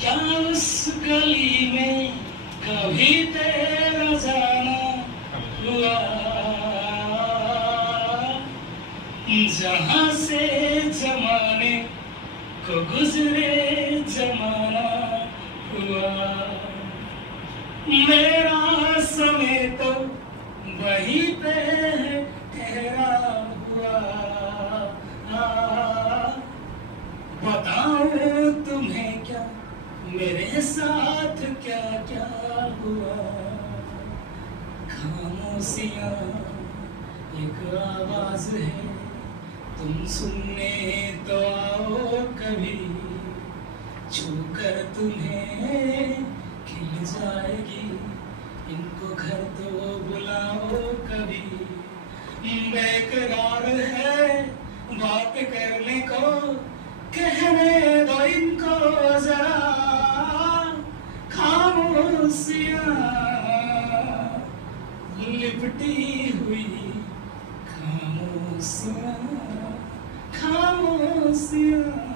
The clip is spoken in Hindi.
क्या उस गली में कभी तेरा जाना हुआ, जहां से जमाने को गुजरे जमाना हुआ। मेरा समय तो वहीं पे ठहरा हुआ। बताऊं तुम्हें क्या मेरे साथ क्या क्या हुआ। खामोशियां एक आवाज है, तुम सुनने तो आओ कभी, छूकर तुम्हें खिल जाएगी, इनको घर तो बुलाओ कभी। बेकरार है बात करने को, कहने दो इनको जरा। खामोशियां लिपटी हुई, खामोशियां खामोशियां।